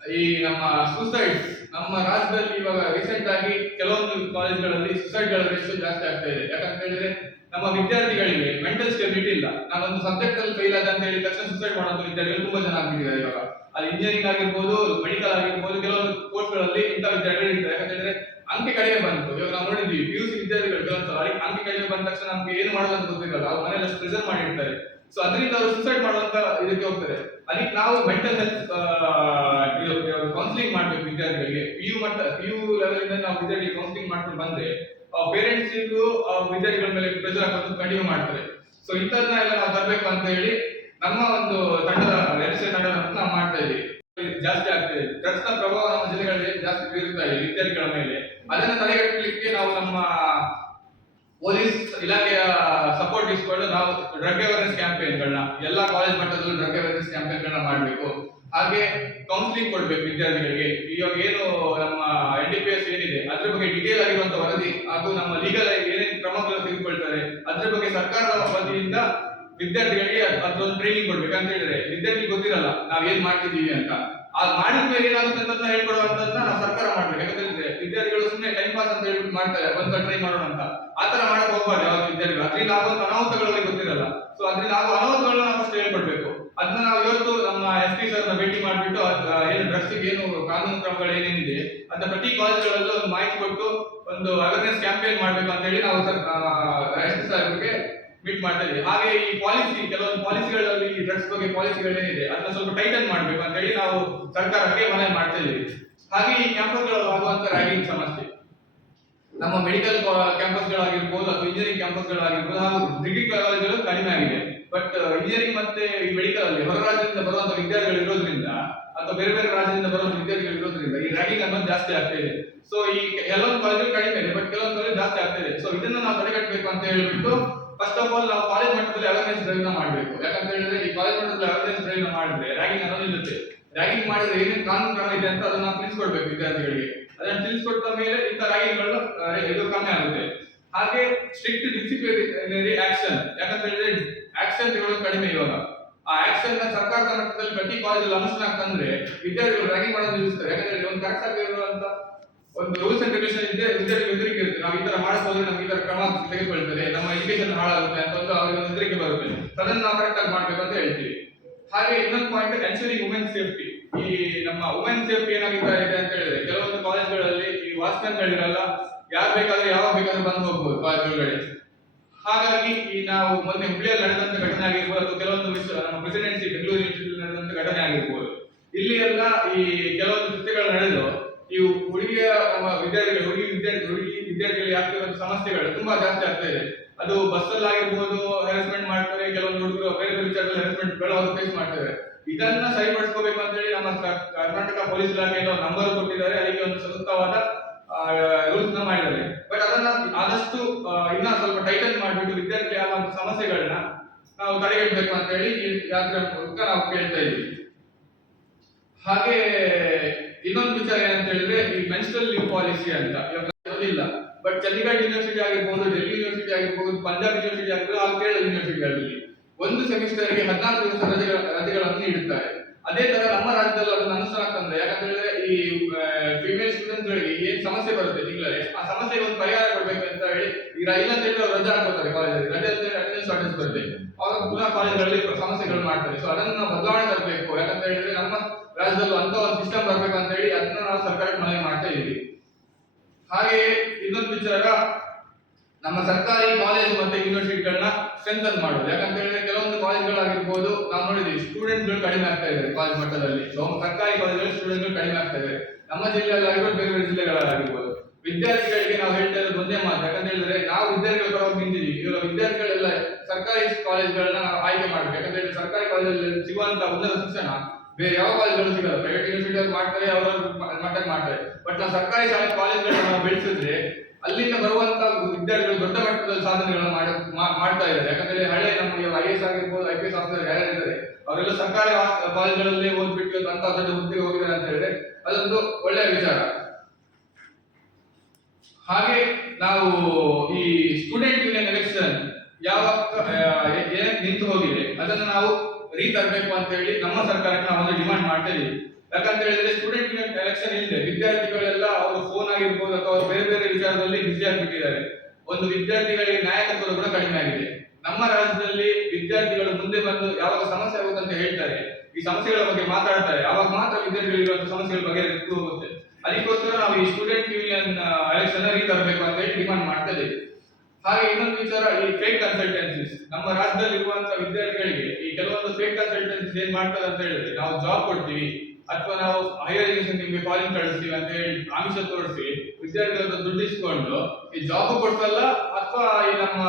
ಈ ನಮ್ಮ ಸೂಸೈಡ್ ನಮ್ಮ ರಾಜ್ಯದಲ್ಲಿ ಇವಾಗ ರೀಸೆಂಟ್ ಆಗಿ ಕೆಲವೊಂದು ಕಾಲೇಜ್ಗಳಲ್ಲಿ ಸುಸೈಡ್ಗಳ ರೇಷಿಯೋ ಜಾಸ್ತಿ ಆಗ್ತಾ ಇದೆ. ಯಾಕಂತ ಹೇಳಿದ್ರೆ, ನಮ್ಮ ವಿದ್ಯಾರ್ಥಿಗಳಿಗೆ ಮೆಂಟಲ್ ಸ್ಟೆಬಿಲಿಟಿ ಇಲ್ಲ ನಾನೊಂದು ಸಬ್ಜೆಕ್ಟ್ ಅಲ್ಲಿ ಫೇಲ್ ಆದ ಅಂತ ಹೇಳಿ ತಕ್ಷಣ ಸುಸೈಡ್ ಮಾಡೋದು ವಿದ್ಯಾರ್ಥಿಗಳು ತುಂಬಾ ಜನ ಆಗ್ಬಿಟ್ಟಿದ್ದಾರೆ ಇವಾಗ. ಅದು ಇಂಜಿನಿಯರಿಂಗ್ ಆಗಿರ್ಬೋದು ಮೆಡಿಕಲ್ ಆಗಿರ್ಬೋದು, ಕೆಲವೊಂದು ಕೋರ್ಸ್ಗಳಲ್ಲಿ ಇಂಥ ವಿದ್ಯಾರ್ಥಿಗಳು ಇರ್ತಾರೆ ಯಾಕಂದ್ರೆ ಅಂಕೆ ಕಡಿಮೆ ಬಂತು. ಇವಾಗ ನಾವು ನೋಡಿದ್ವಿ ಪಿ ಯು ಸಿ ವಿದ್ಯಾರ್ಥಿಗಳು ಕೆಲವೊಂದು ಅಂಕೆ ಕಡಿಮೆ ಬಂದ ತಕ್ಷಣ ನಮ್ಗೆ ಏನು ಅಂತ ಗೊತ್ತಿರಲ್ಲ. ಅವ್ರ ಮನೆಯಲ್ಲಿ ಪ್ರೆಸರ್ ಮಾಡಿರ್ತಾರೆ. ಸೊ ಅದರಿಂದ ಅವರು ಸುಸೈಡ್ ಮಾಡುವಂತ ಇದಕ್ಕೆ ಹೋಗ್ತಾರೆ. ಅದಕ್ಕೆ ನಾವು ಮೆಂಟಲ್ ಹೆಲ್ತ್ ಕೌನ್ಸಿಲಿಂಗ್ ಮಾಡ್ಬೇಕು ವಿದ್ಯಾರ್ಥಿಗಳಿಗೆ. ಪಿ ಯು ಮಟ್ಟ ಪಿ ಯು ಲೆವೆಲ್ ಇಂದ ನಾವು ವಿದ್ಯಾರ್ಥಿ ಕೌನ್ಸಿಲಿಂಗ್ ಮಾಡ್ಕೊಂಡು ಬಂದ್ರೆ ಪೇರೆಂಟ್ಸಿಗೂ ವಿದ್ಯಾರ್ಥಿಗಳ ಮೇಲೆ ಪ್ರೆಷರ್ ಹಾಕೋದು ಕಡಿಮೆ ಮಾಡ್ತಾರೆ. ಸೊ ಇಂಥದನ್ನ ಎಲ್ಲ ನಾವು ತರಬೇಕು ಅಂತ ಹೇಳಿ ನಮ್ಮ ಒಂದು ತಂಡದ ಎನ್ಎಸ್ಎ ತಂಡದ ಮೂಲಕ ನಾವು ಮಾಡ್ತಾ ಇದ್ದೀವಿ. ಜಾಸ್ತಿ ಆಗ್ತಿದೆ. ಡ್ರಗ್ಸ್ನ ಪ್ರಭಾವ ನಮ್ಮ ಜಿಲ್ಲೆಗಳಲ್ಲಿ ಜಾಸ್ತಿ ಬೀರುತ್ತಾ ಇದೆ ವಿದ್ಯಾರ್ಥಿಗಳ ಮೇಲೆ. ಅದನ್ನ ತಡೆಗಟ್ಟಲಿಕ್ಕೆ ನಾವು ನಮ್ಮ ಪೊಲೀಸ್ ಇಲಾಖೆಯ ಸಪೋರ್ಟ್ ಇಸ್ಕೊಂಡು ನಾವು ಡ್ರಗ್ ಅವೇರ್ನೆಸ್ ಕ್ಯಾಂಪೇನ್ಗಳನ್ನ ಎಲ್ಲ ಕಾಲೇಜ್ ಮಟ್ಟದಲ್ಲೂ ಡ್ರಗ್ ಅವೇರ್ನೆಸ್ ಕ್ಯಾಂಪೇನ್ಗಳನ್ನ ಮಾಡಬೇಕು. ಹಾಗೆ ಕೌನ್ಸಿಲಿಂಗ್ ಕೊಡ್ಬೇಕು ವಿದ್ಯಾರ್ಥಿಗಳಿಗೆ. ಇವಾಗ ಏನು ನಮ್ಮ ಎನ್ ಡಿ ಪಿ ಎಸ್ ಏನಿದೆ, ಅದ್ರ ಬಗ್ಗೆ ಡಿಟೇಲ್ ಆಗಿರುವಂತಹ ವರದಿ ಹಾಗೂ ನಮ್ಮ ಲೀಗಲ್ ಆಗಿ ಏನೇನು ಕ್ರಮಗಳು ತೆಗೆದುಕೊಳ್ತಾರೆ, ಅದ್ರ ಬಗ್ಗೆ ಸರ್ಕಾರದ ವತಿಯಿಂದ ವಿದ್ಯಾರ್ಥಿಗಳಿಗೆ ಅದೊಂದು ಟ್ರೈನಿಂಗ್ ಕೊಡ್ಬೇಕು ಅಂತ ಹೇಳಿದ್ರೆ ವಿದ್ಯಾರ್ಥಿಗೆ ಗೊತ್ತಿರಲ್ಲ ನಾವ್ ಏನ್ ಮಾಡ್ತಿದೀವಿ ಅಂತ. ಆ ಮಾಡಿದ ಮೇಲೆ ಏನಾಗುತ್ತೆ ಅಂತ ಹೇಳ್ಕೊಡುವಂತ ಸರ್ಕಾರ ಮಾಡ್ಬೇಕು. ಯಾಕಂದ್ರೆ ವಿದ್ಯಾರ್ಥಿಗಳು ಸುಮ್ಮನೆ ಟೈಮ್ ಪಾಸ್ ಅಂತ ಹೇಳ್ಬಿಟ್ಟು ಮಾಡ್ತಾರೆ ಒಂದ್ಸಲ ಟ್ರೈ ಮಾಡೋಣ ಅಂತ. ಆತರ ಮಾಡಕ್ ಹೋಗ್ಬಾರ್ದು ಯಾವ್ದು ವಿದ್ಯಾರ್ಥಿಗಳು ಅದ್ರಿಂದ ಆಗುವಂತ ಅನಾಹುತಗಳು ಅವ್ರಿಗೆ ಗೊತ್ತಿರಲ್ಲ. ಸೊ ಅದ್ರಿಂದ ಆಗುವ ಅನಾಹುತಗಳನ್ನ ನಾವು ಹೇಳ್ಕೊಡ್ಬೇಕು. ಅದನ್ನ ನಾವು ಇವತ್ತು ನಮ್ಮ ಎಸ್ ಪಿ ಸರ್ನ ಭೇಟಿ ಮಾಡಿಬಿಟ್ಟು ಏನು ಡ್ರಗ್ಸ್ ಏನು ಕಾನೂನು ಕ್ರಮಗಳು ಏನೇನಿದೆ, ಅಂತ ಪ್ರತಿ ಕಾಲೇಜ್ಗಳಲ್ಲೂ ಒಂದು ಮಾಹಿತಿ ಕೊಟ್ಟು, ಒಂದು ಅವೇರ್ನೆಸ್ ಕ್ಯಾಂಪೇನ್ ಮಾಡ್ಬೇಕು ಅಂತ ಹೇಳಿ ನಾವು ಸರ್ ಎಸ್ ಪಿ ಸಾಹೇಬ್ರಿಗೆ ಮೀಟ್ ಮಾಡ್ತಾ ಇದ್ದೀವಿ. ಹಾಗೆ ಈ ಪಾಲಿಸಿ ಕೆಲವೊಂದು ಪಾಲಿಸಿಗಳಲ್ಲಿ ಈ ಡ್ರಗ್ಸ್ ಬಗ್ಗೆ ಪಾಲಿಸಿಗಳು ಏನಿದೆ ಅದನ್ನ ಸ್ವಲ್ಪ ಟೈಟನ್ ಮಾಡ್ಬೇಕು ಅಂತ ಹೇಳಿ ನಾವು ಸರ್ಕಾರಕ್ಕೆ ಮನವಿ ಮಾಡ್ತಾ ಇದ್ದೀವಿ. ಹಾಗೆ ಈ ಕ್ಯಾಂಪಸ್ಗಳಲ್ಲಿ ಆಗುವಂತ ರ್ಯಾಗಿಂಗ್ ಸಮಸ್ಯೆ. ನಮ್ಮ ಮೆಡಿಕಲ್ ಕ್ಯಾಂಪಸ್ಗಳಾಗಿರ್ಬೋದು ಅಥವಾ ಇಂಜಿನಿಯರಿಂಗ್ ಕ್ಯಾಂಪಸ್ಗಳಾಗಿರ್ಬೋದು ಹಾಗೂ ಡಿಗ್ರಿ ಕಾಲೇಜುಗಳು ಕಡಿಮೆ ಆಗಿದೆ. ಬಟ್ ಇಂಜಿನಿಯರಿಂಗ್ ಮತ್ತೆ ಈ ಮೆಡಿಕಲ್ ಅಲ್ಲಿ ಹೊರ ರಾಜ್ಯದಿಂದ ಬರುವಂತ ವಿದ್ಯಾರ್ಥಿಗಳು ಇರೋದ್ರಿಂದ ಅಥವಾ ಬೇರೆ ಬೇರೆ ರಾಜ್ಯದಿಂದ ಬರುವಂತ ವಿದ್ಯಾರ್ಥಿಗಳು ಇರೋದ್ರಿಂದ ಈ ರ್ಯಾಗಿಂಗ್ ಅನ್ನೋದು ಜಾಸ್ತಿ ಆಗ್ತಾ ಇದೆ. ಸೊ ಈ ಕೆಲವೊಂದು ಕಾಲೇಜು ಕಡಿಮೆ ಇದೆ ಬಟ್ ಕೆಲವೊಂದು ಕಾಲೇಜ್ ಜಾಸ್ತಿ ಆಗ್ತಾ ಇದೆ. ಸೊ ಇದನ್ನ ನಾವು ತಡೆಗಟ್ಟಬೇಕು ಅಂತ ಹೇಳ್ಬಿಟ್ಟು ಫಸ್ಟ್ ಆಫ್ ಆಲ್ ನಾವು ಕಾಲೇಜ್ ಮಟ್ಟದಲ್ಲಿ ಅವೇರ್ನೆಸ್ ಡ್ರೈವ್ ಮಾಡಬೇಕು. ಯಾಕಂತ ಹೇಳಿದ್ರೆ ಈ ಕಾಲೇಜ್ ಮಟ್ಟದಲ್ಲಿ ಅವೇರ್ನೆಸ್ ಡ್ರೈವ್ನ ಮಾಡಿದ್ರೆ ರ್ಯಾಗಿಂಗ್ ಅನ್ನೋದು ನಿಲ್ಲುತ್ತೆ ರ್ಯಾಗಿಂಗ್ ಮಾಡಿದ್ರೆ ಏನೇನು ಕಾನೂನು ಕ್ರಮ ಇದೆ ಅಂತ ಅದನ್ನ ತಿಳಿಸ್ಕೊಡ್ಬೇಕು ವಿದ್ಯಾರ್ಥಿಗಳಿಗೆ. ಅದನ್ನ ತಿಳಿಸ್ಕೊಟ್ಟ ಮೇಲೆ ಇಂಥ ರಾಗಿಗಳು ಇದು ಕಮ್ಮಿ ಆಗುತ್ತೆ. ಹಾಗೆ ಸ್ಟ್ರಿಕ್ಟ್ ಡಿಸಿಪ್ಲಿನರಿ ಆಕ್ಷನ್ ಯಾಕಂತ ಹೇಳಿದ್ರೆ ಆಕ್ಷನ್ ತಗೊಳ್ಳೋದು ಕಡಿಮೆ ಇವಾಗ. ಆ ಆಕ್ಷನ್ನ ಸರ್ಕಾರದ ಮಟ್ಟದಲ್ಲಿ ಪ್ರತಿ ಕಾಲೇಜಲ್ಲಿ ಅನುಷ್ಠಾನ ಆಗ್ತಂದ್ರೆ, ವಿದ್ಯಾರ್ಥಿಗಳು ರ್ಯಾಗಿಂಗ್ ಮಾಡೋದು ನಿಲ್ಲಿಸ್ತಾರೆ. ಯಾಕಂದ್ರೆ ಒಂದು ಕರೆಕ್ಟ್ ಆಗಿರುವಂತ ಒಂದು ರೂಲ್ಸ್ ಅಂಡ್ ರೆಗ್ಯುಲೇಷನ್ ಇದೆ ವಿದ್ಯಾರ್ಥಿಗಳು ಹೆದರಿಕೆ ಇರುತ್ತೆ ನಾವು ಈ ತರ ಮಾಡಕ್ ನಮ್ಗೆ ಈ ತರ ಕ್ರಮ ತೆಗೆದುಕೊಳ್ತಾರೆ ನಮ್ಮ ಎಜುಕೇಶನ್ ಹಾಳಾಗುತ್ತೆ ಅಂತ ಒಂದು ಅವರಿಗೆ ಹೆದರಿಕೆ ಬರುತ್ತೆ. ಅದನ್ನ ನಾವು ಕರೆಕ್ಟ್ ಆಗಿ ಮಾಡ್ಬೇಕು ಅಂತ ಹೇಳ್ತೀವಿ. ಹಾಗೆ ಇನ್ನೊಂದು ಪಾಯಿಂಟ್ ಎನ್ಶೂರಿಂಗ್ ವುಮೆನ್ ಸೇಫ್ಟಿ ಈ ನಮ್ಮ ವುಮೆನ್ ಸೇಫ್ಟಿ ಏನಾಗಿದ್ದಾರೆ ಇದೆ ಅಂತ ಹೇಳಿದ್ರೆ, ಕೆಲವೊಂದು ಕಾಲೇಜ್ಗಳಲ್ಲಿ ಈ ವಾಚ್ಮನ್ ಗಳಿರಲ್ಲ ಯಾರು ಬೇಕಾದ್ರೆ ಯಾವಾಗ ಬೇಕಾದ್ರೂ ಬಂದು ಹೋಗ್ಬೋದು ಕಾಲೇಜ್ ಹಾಗಾಗಿ ಈ ನಾವು ಮೊನ್ನೆ ಹುಬ್ಳಿಯಲ್ಲಿ ನಡೆದಂತ ಘಟನೆ ಆಗಿರ್ಬೋದು, ಅಥವಾ ಕೆಲವೊಂದು ನಮ್ಮ ಪ್ರೆಸಿಡೆನ್ಸಿ ಬೆಂಗಳೂರು ಯೂನಿವರ್ಸಿಟಿಯಲ್ಲಿ ನಡೆದಂತ ಘಟನೆ ಆಗಿರ್ಬೋದು. ಇಲ್ಲಿ ಎಲ್ಲ ಈ ಕೆಲವೊಂದು ಕೃತ್ಯಗಳು ನಡೆದು, ಈ ಹುಡುಗಿಯ, ವಿದ್ಯಾರ್ಥಿಗಳು, ಹುಡುಗಿ ವಿದ್ಯಾರ್ಥಿ, ಹುಡುಗಿ ವಿದ್ಯಾರ್ಥಿಗಳಿಗೆ ಆಗ್ತಿರೋ ಸಮಸ್ಯೆಗಳು ತುಂಬಾ ಜಾಸ್ತಿ ಆಗ್ತಾ ಇದೆ. ಅದು ಬಸ್ಸಲ್ಲಿ ಆಗಿರ್ಬೋದು ಹ್ಯಾರಸ್ಮೆಂಟ್ ಮಾಡ್ತಾರೆ, ಕೆಲವೊಂದು ಹುಡುಗರು ಬೇರೆ ಬೇರೆ ವಿಚಾರದಲ್ಲಿ ಹ್ಯಾರಸ್ಮೆಂಟ್ಗಳು ಅವರು ಫೇಸ್ ಮಾಡ್ತಾರೆ. ಇದನ್ನ ಸರಿಪಡಿಸ್ಕೋಬೇಕು ಅಂತ ಹೇಳಿ ನಮ್ಮ ಕರ್ನಾಟಕ ಪೊಲೀಸ್ ಒಂದು ನಂಬರ್ ಕೊಟ್ಟಿದ್ದಾರೆ, ಅದಕ್ಕೆ ಒಂದು ಸತತವಾದ ರೂಲ್ಸ್ನ ಮಾಡಿದ್ದಾರೆ. ಬಟ್ ಅದನ್ನ ಆದಷ್ಟು ಇನ್ನ ಸ್ವಲ್ಪ ಟೈಟನ್ ಮಾಡಿಬಿಟ್ಟು ವಿದ್ಯಾರ್ಥಿ ಆಗುವಂತ ಸಮಸ್ಯೆಗಳನ್ನ ನಾವು ತಡೆಗಟ್ಟಬೇಕು ಅಂತ ಹೇಳಿ ಈ ಯಾತ್ರೆ ಮೂಲಕ ನಾವು ಕೇಳ್ತಾ ಇದ್ದೀವಿ. ಹಾಗೆ ಇನ್ನೊಂದು ವಿಚಾರ ಏನಂತ ಹೇಳಿದ್ರೆ ಈ ಮೆನ್ಸ್ಟ್ರಲ್ ಲೀವ್ ಪಾಲಿಸಿ ಅಂತ ಇರೋದಿಲ್ಲ ಬಟ್ ಚಂಡೀಗಢ ಯೂನಿವರ್ಸಿಟಿ ಆಗಿರ್ಬೋದು ಡೆಲ್ಲಿ ಯೂನಿವರ್ಸಿಟಿ ಆಗಿರ್ಬೋದು ಪಂಜಾಬ್ ಯೂನಿವರ್ಸಿಟಿ ಆಗಿರ್ಬೋದು ಆ ಕೇರಳ ಯೂನಿವರ್ಸಿಟಿಗಳಲ್ಲಿ ಒಂದು ಸೆಮಿಸ್ಟರ್ಗೆ ಹದಿನಾಲ್ಕು ದಿವಸ ರಜೆಗಳ, ರಜೆಗಳನ್ನು ನೀಡುತ್ತಾರೆ. ಅದೇ ತರ ನಮ್ಮ ರಾಜ್ಯದಲ್ಲಿ ಅದನ್ನು ಅನುಷ್ಠಾನ ಯಾಕಂದ್ರೆ ಈ ಫಿಮೇಲ್ ಸ್ಟೂಡೆಂಟ್ ಗಳಿಗೆ ಏನ್ ಸಮಸ್ಯೆ ಬರುತ್ತೆ ತಿಂಗಳಲ್ಲಿ? ಆ ಸಮಸ್ಯೆಗೆ ಒಂದು ಪರಿಹಾರ ಕೊಡ್ಬೇಕು ಅಂತ ಹೇಳಿ ಈಗ ಇಲ್ಲ ಅಂತ ಅವ್ರು ರಜೆ ಹಾಕೋತಾರೆ ಕಾಲೇಜಲ್ಲಿ ರಜೆ ಅಂತ ಹೇಳಿ ಅಟೆಂಡೆನ್ಸ್ ಶಾರ್ಟೇಜ್ ಬರುತ್ತೆ. ಅವಾಗ ಪುನಃ ಕಾಲೇಜ್ಗಳಲ್ಲಿ ಸಮಸ್ಯೆಗಳು ಮಾಡ್ತಾರೆ. ಸೊ ಅದನ್ನ ನಾವು ಬದಲಾವಣೆ ತರಬೇಕು. ಯಾಕಂತ ಹೇಳಿದ್ರೆ ನಮ್ಮ ರಾಜ್ಯದಲ್ಲೂ ಅಂತ ಒಂದು ಸಿಸ್ಟಮ್ ಬರ್ಬೇಕಂತ ಹೇಳಿ ಅದನ್ನ ನಾವು ಸರ್ಕಾರಕ್ಕೆ ಮನವಿ ಮಾಡ್ತಾ ಇದ್ದೀವಿ. ಹಾಗೆ ಇನ್ನೊಂದು ವಿಚಾರ, ನಮ್ಮ ಸರ್ಕಾರಿ ಕಾಲೇಜ್ ಮತ್ತೆ ಯೂನಿವರ್ಸಿಟಿಗಳನ್ನ ಸ್ಟ್ರೆಂಥನ್ ಮಾಡೋದು ಯಾಕಂತ ಹೇಳಿದ್ರೆ ಕೆಲವೊಂದು ಕಾಲೇಜ್ಗಳಾಗಿರ್ಬೋದು ನಾವು ನೋಡಿದ್ವಿ ಸ್ಟೂಡೆಂಟ್ಗಳು ಕಡಿಮೆ ಆಗ್ತಾ ಇದ್ದಾರೆ ಕಾಲೇಜ್ ಮಟ್ಟದಲ್ಲಿ. ಸರ್ಕಾರಿ ಕಾಲೇಜಲ್ಲಿ ಸ್ಟೂಡೆಂಟ್ಗಳು ಕಡಿಮೆ ಆಗ್ತಾ ಇದ್ದಾರೆ ನಮ್ಮ ಜಿಲ್ಲೆಯಲ್ಲಾಗಿರ್ಬೋದು, ಬೇರೆ ಬೇರೆ ಜಿಲ್ಲೆಗಳಾಗಿರ್ಬೋದು ವಿದ್ಯಾರ್ಥಿಗಳಿಗೆ ನಾವು ಹೇಳ್ತಾ ಇರೋದು ಒಂದೇ ಮಾತು. ಯಾಕಂತ ಹೇಳಿದ್ರೆ, ನಾವು ವಿದ್ಯಾರ್ಥಿಗಳ ಪರವಾಗಿ ನಿಂತಿದ್ದೀವಿ. ಇವಾಗ ವಿದ್ಯಾರ್ಥಿಗಳೆಲ್ಲ ಸರ್ಕಾರಿ ಕಾಲೇಜ್ಗಳನ್ನ ನಾವು ಆಯ್ಕೆ ಮಾಡ್ಬೇಕು. ಯಾಕಂತ ಹೇಳಿದ್ರೆ ಸರ್ಕಾರಿ ಕಾಲೇಜಲ್ಲಿ ಸಿಗುವಂತ ಉನ್ನತ ಶಿಕ್ಷಣ ಬೇರೆ ಯಾವ ಕಾಲೇಜ್ ಸಿಗಲ್ಲ. ಪ್ರೈವೇಟ್ ಯೂನಿವರ್ಸಿಟಿ ಮಾಡ್ತಾರೆ, ಅವರ ಮಟ್ಟಕ್ಕೆ ಮಾಡ್ತಾರೆ. ಬಟ್ ನಾವು ಸರ್ಕಾರಿ ಶಾಲೆ ಕಾಲೇಜ್ಗಳನ್ನ ನಾವು ಬೆಳೆಸಿದ್ರೆ ಅಲ್ಲಿಂದ ಬರುವಂತ ವಿದ್ಯಾರ್ಥಿಗಳು ದೊಡ್ಡ ಮಟ್ಟದಲ್ಲಿ ಸಾಧನೆಗಳನ್ನ ಮಾಡ- ಮಾಡ್ತಾ ಇದ್ದಾರೆ. ಯಾಕಂದ್ರೆ ಹಳೆ ನಮಗೆ ಐ ಎಸ್ ಆಗಿರ್ಬೋದು ಐ ಪಿ ಎಸ್ ಆಫೀಸರ್ ಯಾರಿದ್ದಾರೆ ಅವರೆಲ್ಲ ಸರ್ಕಾರಿ ಕಾಲೇಜ್ಗಳಲ್ಲಿ ಓದ್ಬಿಟ್ಟು ಅಂತ ದೊಡ್ಡ ಹುದ್ದೆಗೆ ಹೋಗಿದ್ದಾರೆ ಅಂತ ಹೇಳಿದ್ರೆ ಅದೊಂದು ಒಳ್ಳೆಯ ವಿಚಾರ. ಹಾಗೆ ನಾವು ಈ ಸ್ಟೂಡೆಂಟ್ ಯೂನಿಯನ್ ಎಲೆಕ್ಷನ್ ಯಾವ ಏನ್ ನಿಂತು ಹೋಗಿದೆ, ಅದನ್ನ ನಾವು ರೀತರಬೇಕು ಅಂತ ಹೇಳಿ ನಮ್ಮ ಸರ್ಕಾರಕ್ಕೆ ನಾವು ಡಿಮಾಂಡ್ ಮಾಡ್ತಾ ಯಾಕಂತ ಹೇಳಿದ್ರೆ ಸ್ಟೂಡೆಂಟ್ ಯೂನಿಯನ್ ಎಲೆಕ್ಷನ್ ಇಲ್ಲದೆ ವಿದ್ಯಾರ್ಥಿಗಳೆಲ್ಲ ಅವರು ಫೋನ್ ಆಗಿರ್ಬೋದು ಅಥವಾ ಬೇರೆ ಬೇರೆ ವಿಚಾರದಲ್ಲಿ ಬಿಸಿ ಆಗಿಬಿಟ್ಟಿದ್ದಾರೆ. ಒಂದು ವಿದ್ಯಾರ್ಥಿಗಳಿಗೆ ನಾಯಕತ್ವ ಕೂಡ ಕಡಿಮೆ ಆಗಿದೆ. ನಮ್ಮ ರಾಜ್ಯದಲ್ಲಿ ವಿದ್ಯಾರ್ಥಿಗಳು ಮುಂದೆ ಬಂದು ಯಾವಾಗ ಸಮಸ್ಯೆ ಆಗುತ್ತೆ ಅಂತ ಹೇಳ್ತಾರೆ. ಈ ಸಮಸ್ಯೆಗಳ ಬಗ್ಗೆ ಮಾತಾಡ್ತಾರೆ. ಆವಾಗ ಮಾತ್ರ ವಿದ್ಯಾರ್ಥಿಗಳಿರುವಂತಹ ಸಮಸ್ಯೆಗಳ ಬಗ್ಗೆ ಹೋಗುತ್ತೆ ಅದಕ್ಕೋಸ್ಕರ ನಾವು ಈ ಸ್ಟೂಡೆಂಟ್ ಯೂನಿಯನ್ ಎಲೆಕ್ಷನ್ ರೀತರಬೇಕು ಅಂತ ಹೇಳಿ ಡಿಮಾಂಡ್ ಮಾಡ್ತಾ ಇದ್ದೀವಿ ಹಾಗೆ ಇನ್ನೊಂದು ವಿಚಾರ ಈ ಫೇಕ್ ಕನ್ಸಲ್ಟೆನ್ಸೀಸ್ ನಮ್ಮ ರಾಜ್ಯದಲ್ಲಿ ಇರುವಂತಹ ವಿದ್ಯಾರ್ಥಿಗಳಿಗೆ ಈ ಕೆಲವೊಂದು ಫೇಕ್ ಕನ್ಸಲ್ಟೆನ್ಸೀಸ್ ಏನ್ ಮಾಡ್ತಾರೆ ಅಂತ ಹೇಳಿದ್ರೆ, ನಾವು ಜಾಬ್ ಕೊಡ್ತೀವಿ, ಅಥವಾ ನಾವು ಹೈಯರ್ ಎಜುಕೇಶನ್ ನಿಮಗೆ ಫಾರಿನ್ ಕಳಿಸ್ತೀವಿ ಅಂತ ಹೇಳಿ ಆಮಿಷ ತೋರಿಸಿ ವಿದ್ಯಾರ್ಥಿಗಳ ಹತ್ರ ದುಡ್ಡು ಇಸ್ಕೊಂಡು ಈ ಜಾಬ್ ಕೊಡ್ಸಲ್ಲ ಅಥವಾ ಈ ನಮ್ಮ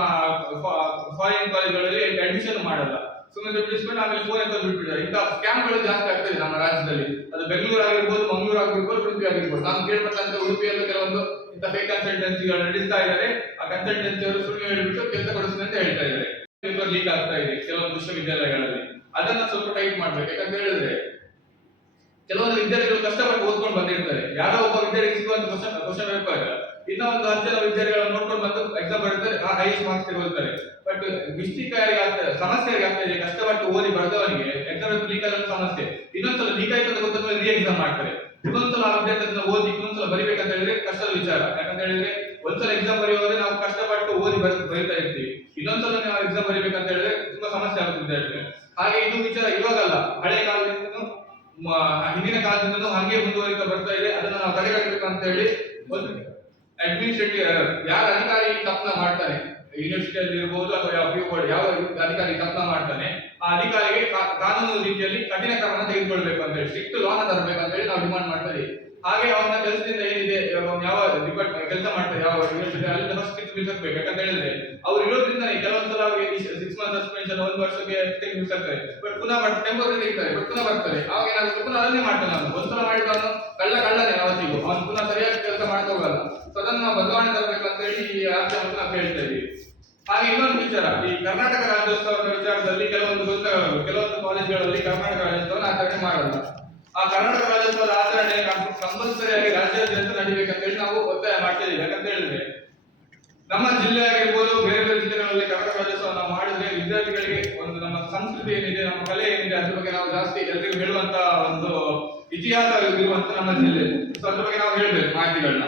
ಫಾರಿನ್ ಕಾಲೇಜ್ಗಳಲ್ಲಿ ಅಡ್ಮಿಷನ್ ಮಾಡಲ್ಲ. ಸುಮ್ಮನೆ ದುಡ್ಡು ಇಸ್ಕೊಂಡು ಆಮೇಲೆ ಫೋನ್ ಎತ್ತ ಬಿಟ್ಬಿಡ್ತಾರೆ. ಇಂಥ ಸ್ಕ್ಯಾಮ್ಗಳು ಜಾಸ್ತಿ ಆಗ್ತದೆ ನಮ್ಮ ರಾಜ್ಯದಲ್ಲಿ. ಅದು ಬೆಂಗಳೂರು ಆಗಿರ್ಬೋದು ಮಂಗಳೂರು ಆಗಿರ್ಬೋದು ಉಡುಪಿ ಆಗಿರ್ಬೋದು. ನಾನು ಕೇಳ್ಪಟ್ಟಂತ ಉಡುಪಿಯಲ್ಲಿ ಕೆಲವೊಂದು ಇಂಥ ಫೇಕ್ ಕನ್ಸಲ್ಟೆನ್ಸಿಗಳು ನಡೆಸ್ತಾ ಇದ್ದಾರೆ. ಆ ಕನ್ಸಲ್ಟೆನ್ಸಿ ಅವರು ಸುಳ್ಳು ಹೇಳಿಬಿಟ್ಟು ಕೆಲಸ ಕೊಡಿಸಿದೆ ಅಂತ ಹೇಳ್ತಾ ಇದ್ದಾರೆ. ಪೇಪರ್ ಲೀಕ್ ಆಗ್ತಾ ಇದೆ ಕೆಲವೊಂದು ವಿಶ್ವವಿದ್ಯಾಲಯಗಳಲ್ಲಿ. ಅದನ್ನ ಸ್ವಲ್ಪ ಟೈಪ್ ಮಾಡ್ಬೇಕು. ಯಾಕಂತ ಹೇಳಿದ್ರೆ, ಕೆಲವೊಂದು ವಿದ್ಯಾರ್ಥಿಗಳು ಕಷ್ಟಪಟ್ಟು ಓದ್ಕೊಂಡು ಬಂದಿರ್ತಾರೆ. ಯಾರೋ ಒಬ್ಬ ವಿದ್ಯಾರ್ಥಿ ಸಿಗುವಂತ ಕ್ವಶನ್ ಪೇಪರ್ ಇನ್ನ ಒಂದು ಹತ್ತು ಜನ ವಿದ್ಯಾರ್ಥಿಗಳನ್ನು ನೋಡ್ಕೊಂಡು ಬಂದು ಎಕ್ಸಾಮ್ ಬರೀತಾರೆ ಆ ಹೈಯೆಸ್ಟ್ ಮಾರ್ಕ್ಸ್ ತೆಗೆದುಕೊಳ್ತಾರೆ. ಬಟ್ ಮಿಸ್ಟೇಕ್ ಯಾರಿಗೆ ಆಗ್ತದೆ ಸಮಸ್ಯೆ ಆಗ್ತಾ ಇದೆ. ಕಷ್ಟಪಟ್ಟು ಓದಿ ಬರೆದವರಿಗೆ ಎಕ್ಸಾಮ್ ಲೀಕ್ ಆದ ಸಮಸ್ಯೆ. ಇನ್ನೊಂದ್ಸಲ ಲೀಕ್ ಆಯ್ತು ಅಂತ ರೀ ಎಕ್ಸಾಮ್ ಮಾಡ್ತಾರೆ. ಇನ್ನೊಂದ್ಸಲ ಆ ಅಂತ ಓದಿ, ಇನ್ನೊಂದ್ಸಲ ಬರಿಬೇಕಂತ ಹೇಳಿದ್ರೆ ಕಷ್ಟದ ವಿಚಾರ. ಯಾಕಂತ ಹೇಳಿದ್ರೆ ಒಂದ್ಸಲ ಎಕ್ಸಾಮ್ ಬರೆಯುವಾಗ ನಾವು ಕಷ್ಟಪಟ್ಟು ಓದಿ ಬರ್, ಬರಿತಾ ಇರ್ತೀವಿ. ಇನ್ನೊಂದ್ಸಲ ನಾವು ಎಕ್ಸಾಮ್ ಬರಿಬೇಕಂತ ಹೇಳಿದ್ರೆ ತುಂಬಾ ಸಮಸ್ಯೆ ಆಗುತ್ತೆ ಹೇಳಿದ್ರೆ ಹಾಗೆ ಇದು ವಿಚಾರ ಇವಾಗಲ್ಲ. ಹಳೆ ಕಾಲದಿಂದನೂ ಹಿಂದಿನ ಕಾಲದಿಂದನೂ ಹಾಗೆ ಮುಂದುವರಿತಾ ಬರ್ತಾ ಇದೆ. ಅದನ್ನ ನಾವು ತಡೆಗಟ್ಟಬೇಕು ಅಂತ ಹೇಳಿ ಒಂದು ಅಡ್ಮಿನಿಸ್ಟ್ರೇಟಿವ್ ಎರರ್ ಯಾರ ಅಧಿಕಾರಿ ತಪ್ಪನ ಮಾಡ್ತಾನೆ? ಯೂನಿವರ್ಸಿಟಿಯಲ್ಲಿ ಇರಬಹುದು ಅಥವಾ ಯಾವ ಯಾವ ಅಧಿಕಾರಿ ತಪ್ಪನ ಮಾಡ್ತಾನೆ? ಅಧಿಕಾರಿಗೆ ಕಾನೂನು ರೀತಿಯಲ್ಲಿ ಕಠಿಣ ಕ್ರಮ ತೆಗೆದುಕೊಳ್ಬೇಕು ಅಂತ ಹೇಳಿ ಸ್ಟ್ರಿಕ್ಟ್ ಲಾನ ತರಬೇಕು ಅಂತ ಹೇಳಿ ನಾವು ಡಿಮಾಂಡ್ ಮಾಡ್ತಾ ಹಾಗೆ ಅವನ ಕೆಲಸದಿಂದ ಏನಿದೆ ಯಾವ ಡಿಪಾರ್ಟ್ಮೆಂಟ್ ಕೆಲಸ ಮಾಡ್ತಾರೆ, ಯಾವ ಯೂನಿವರ್ಸಿಟಿ ಅಲ್ಲಿ ಫಸ್ಟ್ ಕಿತ್ತು ಬಿಸಾಕ್ಬೇಕು ಯಾಕಂತ ಹೇಳಿದ್ರೆ, ಅವ್ರು ಇರೋದ್ರಿಂದ ಕೆಲವೊಂದ್ಸಲ ಅವರಿಗೆ ಸಿಕ್ಸ್ ಮಂತ್ ಸಸ್ಪೆನ್ಷನ್ ಒಂದು ವರ್ಷಕ್ಕೆ ತೆಗೆದು ಬಿಸಾಕ್ತಾರೆ ಬಟ್ ಪುನಃ ಬಟ್ ಟೆಂಪರರಿ ತೆಗಿತಾರೆ ಬಟ್ ಪುನಃ ಬರ್ತಾರೆ. ಅವಾಗ ಏನಾಗುತ್ತೆ? ಪುನಃ ಅದನ್ನೇ ಮಾಡ್ತಾನೆ ನಾನು ಒಂದ್ಸಲ ಮಾಡಿದ ಅವನು ಕಳ್ಳ ಕಳ್ಳನೆ ಅವತ್ತಿಗೂ ಅವನು ಪುನಃ ಸರಿಯಾಗಿ ಕೆಲಸ ಮಾಡ್ತಾ ಹೋಗಲ್ಲ ಸೊ ಅದನ್ನ ಬದಲಾವಣೆ ತರಬೇಕಂತ ಹೇಳಿ ಈ ಆಚರಣೆ ನಾವು ಕೇಳ್ತಾ ಇದೀವಿ. ಹಾಗೆ ಇನ್ನೊಂದು ವಿಚಾರ. ಈ ಕರ್ನಾಟಕ ರಾಜ್ಯೋತ್ಸವದ ವಿಚಾರದಲ್ಲಿ ಕೆಲವೊಂದು ಕೆಲವೊಂದು ಕಾಲೇಜುಗಳಲ್ಲಿ ಕರ್ನಾಟಕ ರಾಜ್ಯೋತ್ಸವ ಆಚರಣೆ ಮಾಡಲ್ಲ. ಆ ಕರ್ನಾಟಕ ರಾಜ್ಯೋತ್ಸವದ ಆಚರಣೆ ಕಂಪಲ್ಸರಿಯಾಗಿ ರಾಜ್ಯಾದ್ಯಂತ ನಡಿಬೇಕಂತ ಹೇಳಿ ನಾವು ಒತ್ತಾಯ ಮಾಡ್ತಾ ಯಾಕಂತ ಹೇಳಿದ್ರೆ, ನಮ್ಮ ಜಿಲ್ಲೆ ಆಗಿರ್ಬೋದು, ಬೇರೆ ಬೇರೆ ಜಿಲ್ಲೆಗಳಲ್ಲಿ ಕರ್ನಾಟಕ ರಾಜ್ಯೋತ್ಸವ ನಾವು ಮಾಡಿದ್ರೆ ವಿದ್ಯಾರ್ಥಿಗಳಿಗೆ ಒಂದು ನಮ್ಮ ಸಂಸ್ಕೃತಿ ಏನಿದೆ, ನಮ್ಮ ಕಲೆ ಏನಿದೆ, ಅದ್ರ ಬಗ್ಗೆ ನಾವು ಜಾಸ್ತಿ ಎಲ್ರಿಗೂ ಹೇಳುವಂತ ಒಂದು ಇತಿಹಾಸ ಇರುವಂತ ನಮ್ಮ ಜಿಲ್ಲೆ. ಸೊ ಅದ್ರ ಬಗ್ಗೆ ನಾವು ಹೇಳ್ಬೇಕು ಮಾಹಿತಿಗಳನ್ನ.